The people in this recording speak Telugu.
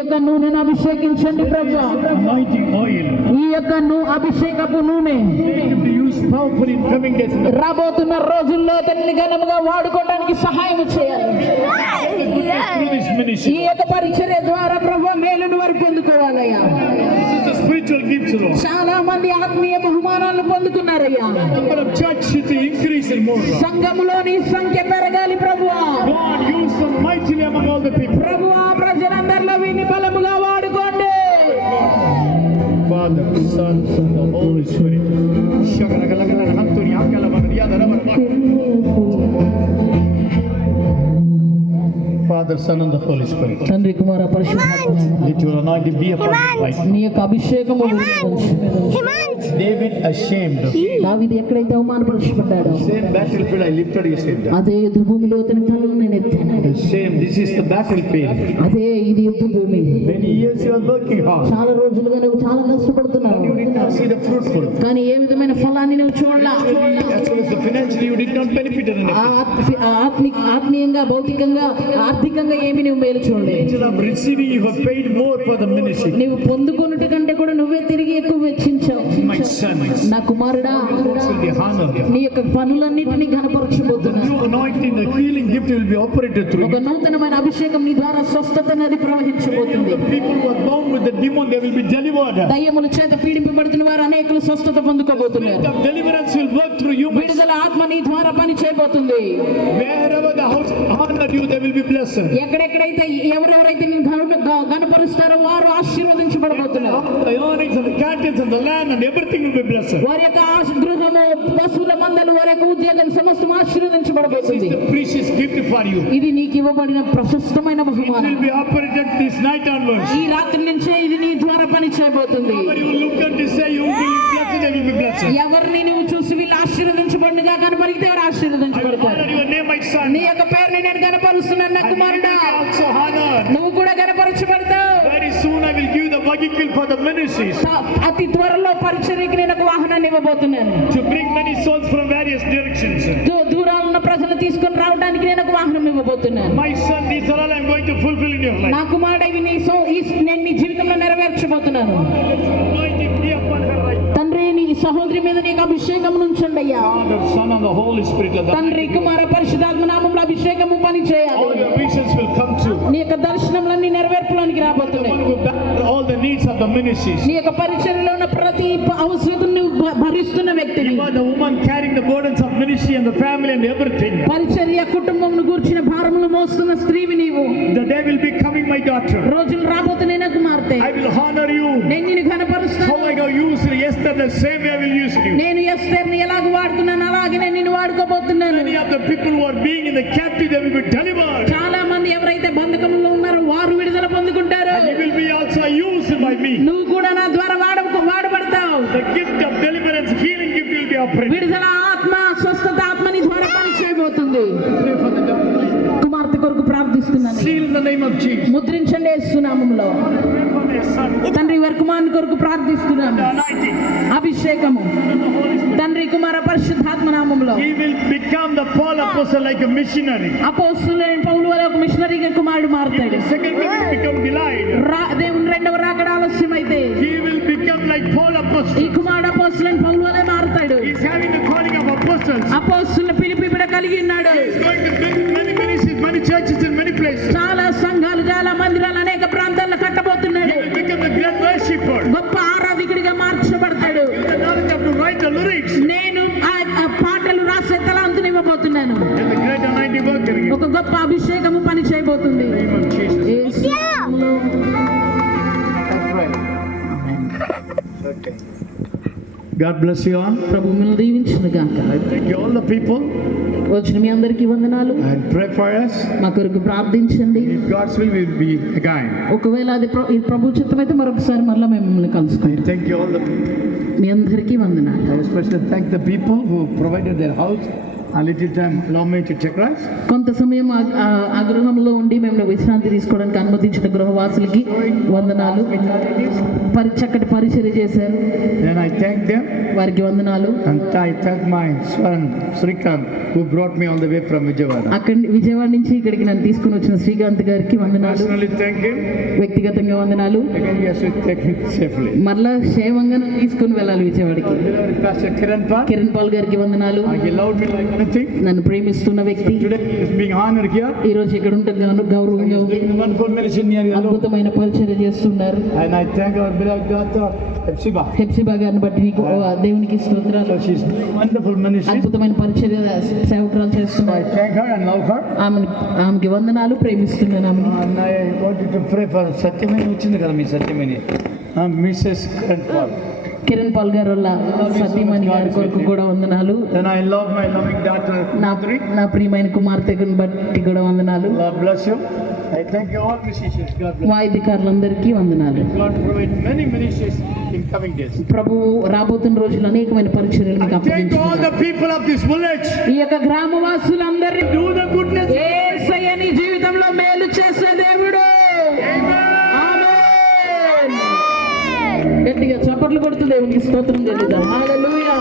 యొక్క నూనెను అభిషేకించండి ప్రభువా. Anointing oil. ఈ యొక్క అభిషేకపు నూనె Make him to use powerfully in coming days. రాబోతున్న రోజుల్లో అతన్ని ఘనముగా వాడుకోవడానికి సహాయం చేయాలి. Through this ministry. ఈ యొక్క పరిచర్య ద్వారా ప్రభువా మేలును వారు పొందుకోవాలయ్యా. This is a spiritual gift, Lord. చాలా మంది ఆత్మీయ బహుమానాలను పొందుకున్నారయ్యా. Number of church should increase and more. సంఘములోని సంఖ్య పెరగాలి ప్రభువా. God use them mightily among all the people. ప్రభువా ప్రజలందరిలో వీరిని బలముగా వాడుకోండి. Father, Son, and the Holy Spirit. Father, Son, and the Holy Spirit. తండ్రి కుమార పరిశుద్ధాత్మ Let your anointing be upon my life. నీ యొక్క అభిషేకము David ashamed. దావీదు ఎక్కడైతే అవమానపరచబడ్డాడో Same battlefield I lifted his head. అదే యుద్ధ భూమిలో అతని తలను నేను ఎత్తాను. The same. This is the battlefield. అదే ఇది యుద్ధ భూమి. Many years you are working hard. చాలా రోజులుగా నువ్వు చాలా కష్టపడుతున్నావు. You did not see the fruitful. కానీ ఏ విధమైన ఫలాన్ని నువ్వు చూడలా. As well as the financially you did not benefit in anything. ఆత్మీయంగా భౌతికంగా ఆర్థికంగా ఏమి నువ్వు మేలు చూడలేదు. Instead of receiving, you have paid more for the ministry. నువ్వు పొందుకున్నటి కంటే కూడా నువ్వే తిరిగి ఎక్కువ వెచ్చించావు. My son, నా కుమారుడా will be honored. నీ యొక్క పనులన్నిటినీ ఘనపరచబోతున్నాను. New anointing, the healing gift will be operated through ఒక you. నూతనమైన అభిషేకం నీ ద్వారా స్వస్థత అనేది ప్రవహించబోతుంది. People who are bound with the demon, they will be delivered. దయ్యముల చేత పీడింపబడుతున్న వారు అనేకులు స్వస్థత పొందుకోబోతున్నారు. The deliverance will work through you. విడుదల ఆత్మ నీ ద్వారా పని చేయబోతుంది. Wherever the house honored you, they will be blessed. ఎక్కడెక్కడైతే ఎవరెవరైతే నేను గణపరుస్తారో వారు ఆశీర్వదించబడబోతున్నారు. The earnings and the cattle and the land and everything will be blessed. వారి యొక్క గృహము పశువుల మందలు వారి యొక్క ఉద్యోగం సమస్తం This ఆశీర్వదించబడబోతుంది. is the precious gift for you. ఇది నీకు ఇవ్వబడిన ప్రశస్తమైన It బహుమానం. will be operated this night onwards. ఈ రాత్రి నుంచే ఇది నీ ద్వారా పని చేయబోతుంది. Whenever you look at this, say you will be blessed, they will be blessed. ఎవరిని నువ్వు చూసి వీళ్ళు ఆశీర్వదించబడినగా కనపడితే వారు I will ఆశీర్వదించబడతారు. honor your name, my son. నీ యొక్క పేరుని నేను కనపరుస్తున్నాను నా And you will కుమారుడా. be also honored. నువ్వు కూడా కనపరచబడతావు. Very soon I will give the vehicle for the ministries అతి త్వరలో పరిచర్యకి నేను ఒక వాహనాన్ని ఇవ్వబోతున్నాను. to bring many souls from various directions. దూరాలు ఉన్న ప్రజలు తీసుకొని రావడానికి నేను ఒక వాహనం ఇవ్వబోతున్నాను. My son, these are all I am going to fulfill in your life. నా కుమారుడు ఇవి నేను నీ జీవితంలో నెరవేర్చబోతున్నాను. Anointing be upon her right now. తండ్రి నీ సహోదరి మీద నీకు అభిషేకం నుంచండి అయ్యా. Father, Son, and the Holy Spirit. తండ్రి కుమార పరిశుద్ధాత్మ నామములో అభిషేకము పని చేయాలి. All your visions will come true. నీ యొక్క దర్శనములన్నీ నెరవేర్పులోనికి The రాబోతున్నాయి. one who bear all the needs of the ministries. నీ యొక్క పరిచర్యలో ఉన్న ప్రతి అవసరతను నువ్వు భరిస్తున్న వ్యక్తిని. You are the woman carrying the burdens of ministry and the family and everything. పరిచర్య కుటుంబమును గూర్చిన భారములు మోస్తున్న స్త్రీవి నీవు. The day will be coming, my daughter. రోజులు రాబోతున్నాయి నా కుమార్తె. I will honor you. నేను నిన్ను ఘనపరుస్తాను. How I have used Esther, the same way I will use you. నేను ఎస్తేర్ని ఎలాగ వాడుతున్నాను అలాగే నేను నిన్ను వాడుకోబోతున్నాను. Many of the people who are being in the captive, they will be delivered. చాలా మంది ఎవరైతే బంధకంలో ఉన్నారో వారు విడుదల పొందుకుంటారు. And you will be also used by me. నువ్వు కూడా నా ద్వారా వాడబడతావు. The gift of deliverance, healing gift will be operated. విడుదల ఆత్మ స్వస్థత ఆత్మని ద్వారా పని చేయబోతుంది. కుమార్తె కొరకు ప్రార్థిస్తున్నాను. Seal in the name of Jesus. ముద్రించండి యేసు నామములో. Pray for their son. తండ్రి వారి కుమారుని కొరకు ప్రార్థిస్తున్నాను. The anointing. అభిషేకము And the Holy Spirit. తండ్రి కుమార పరిశుద్ధాత్మ నామములో. He will become the Paul apostle like a missionary. అపోస్తలుడైన పౌలు వలె ఒక మిషనరీగా కుమారుడు మారుతాడు. The second coming will become delayed. దేవుని రెండవ రాకడ ఆలస్యమైతే He will become like Paul ఈ apostle. కుమారుడు అపోస్తలుడైన పౌలు వలె మారుతాడు. He is having the calling of apostles. అపోస్తలుల పిలుపు కూడా కలిగి ఉన్నాడు. He is going to build many ministries, many churches in many places. చాలా సంఘాలు చాలా మందిరాలు అనేక ప్రాంతాల్లో కట్టబోతున్నాడు. He will become a great worshipper. గొప్ప ఆరాధికుడిగా మార్చబడతాడు. The knowledge of to write the lyrics. నేను ఆ పాటలు రాసే తలాంతుని ఇవ్వబోతున్నాను. And the great anointing worker. In ఒక గొప్ప అభిషేకము పని చేయబోతుంది. the name of Jesus. యేసు నామములో. That's right. Okay. God bless you all. ప్రభు మిమ్మల్ని దీవించును గాక. I thank you all the people వచ్చిన మీ అందరికీ వందనాలు. and pray for us. మా కొరకు ప్రార్థించండి. If God's will, we will be again. ఒకవేళ అది ఈ ప్రభు చిత్తమైతే మరొకసారి మళ్ళీ మేము మిమ్మల్ని I కలుసుకుంటాం. thank you all the people. మీ అందరికీ వందనాలు. I especially thank the people who provided their house A little time, allow me to check rice. కొంత సమయం ఆ గృహంలో ఉండి మేము విశ్రాంతి తీసుకోవడానికి అనుమతించిన గృహవాసులకి వందనాలు. చక్కటి పరిచర్య చేశారు, Then I thank them వారికి వందనాలు. and I thank my son Srikanth who brought me all the way from Vijayawada. అక్కడి విజయవాడ నుంచి ఇక్కడికి నన్ను తీసుకుని వచ్చిన శ్రీకాంత్ గారికి వందనాలు, Personally thank him. వ్యక్తిగతంగా వందనాలు. Again, he has to take me safely. మరలా క్షేమంగా నన్ను తీసుకుని వెళ్ళాలి విజయవాడకి. Beloved Pastor Kiran Pal, Kiran Pal గారికి వందనాలు, he loved me like anything. నన్ను ప్రేమిస్తున్న వ్యక్తి. Today he is being honored here. ఈ రోజు ఇక్కడ ఉంటుంది గౌరవంగా ఉంది, Doing wonderful ministry near Yellow. అద్భుతమైన పరిచర్య చేస్తున్నారు. And I thank our beloved daughter Hepzibah. Hepsiba గారిని బట్టి నీకు దేవునికి స్తోత్రాలు. So she's doing wonderful ministry. అద్భుతమైన పరిచర్య సేవకురాలు So I చేస్తున్నారు. thank her and love her. ఆమెకి వందనాలు, ప్రేమిస్తున్నాను ఆమెని. And I wanted to pray for Satyamani వచ్చింది కదా మీ Satyamani. Mrs. Kiran Pal. Kiran Pal గారు వల్ల సతీమణి గారి కొరకు కూడా వందనాలు. Then I love my loving daughter Madhuri. నా ప్రియమైన కుమార్తెను బట్టి కూడా వందనాలు. God bless you. I thank you all musicians. God bless వాయిద్యకారులందరికీ వందనాలు. you. God provide many ministries in coming days. ప్రభు రాబోతున్న రోజులు అనేకమైన పరిచర్యలు మీకు I thank all అప్పగించుకుంటున్నాను. the people of this village. ఈ యొక్క గ్రామవాసులందరినీ Do the goodness. యేసయ్య నీ జీవితంలో మేలు చేసే దేవుడు. ఆమేన్. గట్టిగా చప్పట్లు కొడుతూ దేవునికి స్తోత్రం చెల్లిద్దాం. హల్లెలూయా.